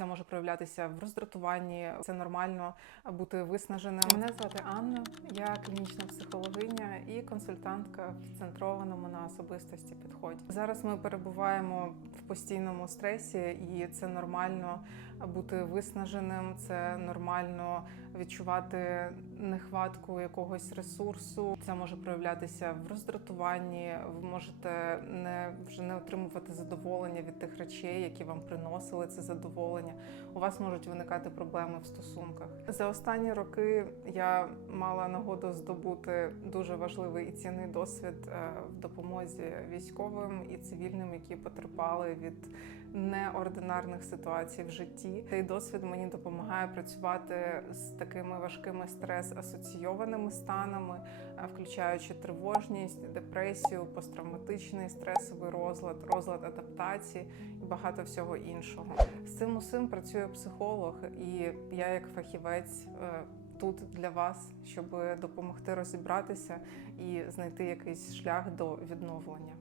Це може проявлятися в роздратуванні. Це нормально бути виснаженим. Мене звати Анна, я клінічна психологиня і консультантка в центрованому на особистості підході. Зараз ми перебуваємо в постійному стресі, і це нормально бути виснаженим. Це нормально відчувати нехватку якогось ресурсу. Це може проявлятися в роздратуванні. Ви можете не вже не отримувати задоволення від тих речей, які вам приносили це задоволення. У вас можуть виникати проблеми в стосунках. За останні роки я мала нагоду здобути дуже важливий і цінний досвід е, в допомозі військовим і цивільним, які потерпали від неординарних ситуацій в житті. Цей досвід мені допомагає працювати з такими важкими стрес-асоційованими станами, е, включаючи тривожність, депресію, посттравматичний стресовий розлад, розлад адаптації і багато всього іншого. З цим усім працює психолог, і я, як фахівець, е, тут для вас, щоб допомогти розібратися і знайти якийсь шлях до відновлення.